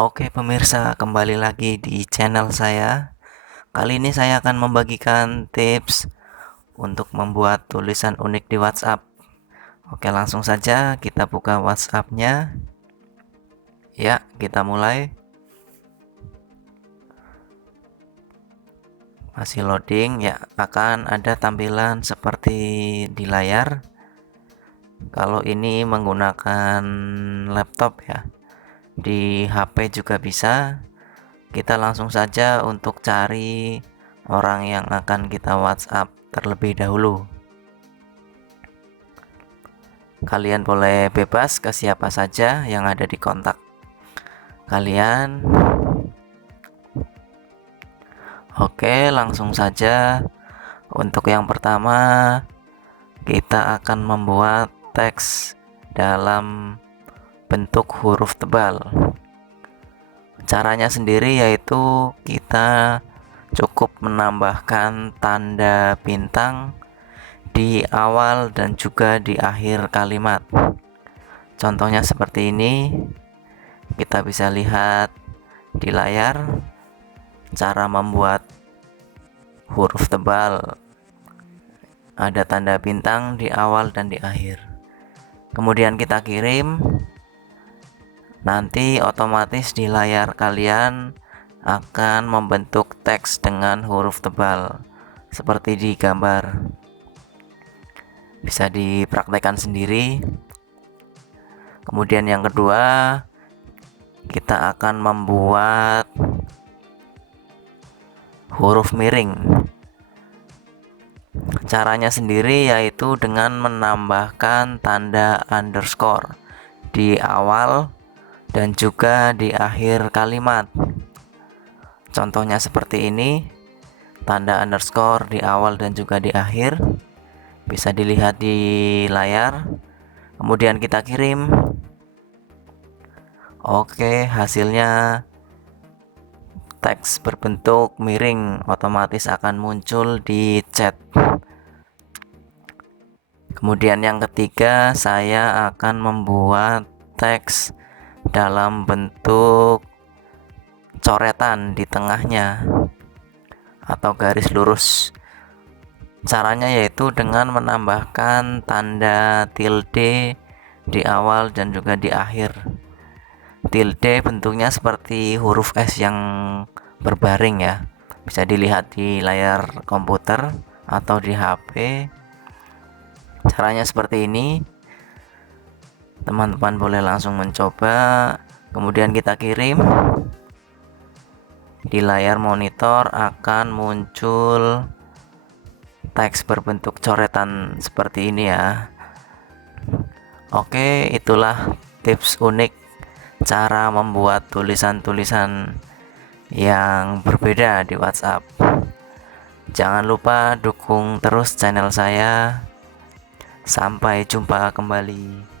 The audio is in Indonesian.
Oke pemirsa, kembali lagi di channel saya. Kali ini saya akan membagikan tips untuk membuat tulisan unik di WhatsApp. Oke, langsung saja kita buka WhatsApp-nya. Ya, kita mulai. Masih loading, ya akan ada tampilan seperti di layar. Kalau ini menggunakan laptop ya, di HP juga bisa. Kita langsung saja untuk cari orang yang akan kita WhatsApp terlebih dahulu. Kalian boleh bebas ke siapa saja yang ada di kontak kalian. Oke, langsung saja. Untuk yang pertama, kita akan membuat teks dalam bentuk huruf tebal. Caranya sendiri yaitu kita cukup menambahkan tanda bintang di awal dan juga di akhir kalimat. Contohnya seperti ini. Kita bisa lihat di layar cara membuat huruf tebal. Ada tanda bintang di awal dan di akhir. Kemudian kita kirim. Nanti otomatis di layar kalian akan membentuk teks dengan huruf tebal seperti di gambar. Bisa dipraktekkan sendiri. Kemudian yang kedua, kita akan membuat huruf miring. Caranya sendiri yaitu dengan menambahkan tanda underscore di awal dan juga di akhir kalimat. Contohnya seperti ini, tanda underscore di awal dan juga di akhir. Bisa dilihat di layar. Kemudian kita kirim. Oke, hasilnya teks berbentuk miring otomatis akan muncul di chat. Kemudian yang ketiga, saya akan membuat teks dalam bentuk coretan di tengahnya atau garis lurus. Caranya yaitu dengan menambahkan tanda tilde di awal dan juga di akhir. Tilde bentuknya seperti huruf S yang berbaring ya. Bisa dilihat di layar komputer atau di HP. Caranya seperti ini. Teman-teman boleh langsung mencoba. Kemudian kita kirim. Di layar monitor akan muncul teks berbentuk coretan seperti ini ya. Oke, itulah tips unik cara membuat tulisan-tulisan yang berbeda di WhatsApp. Jangan lupa dukung terus channel saya. Sampai jumpa kembali.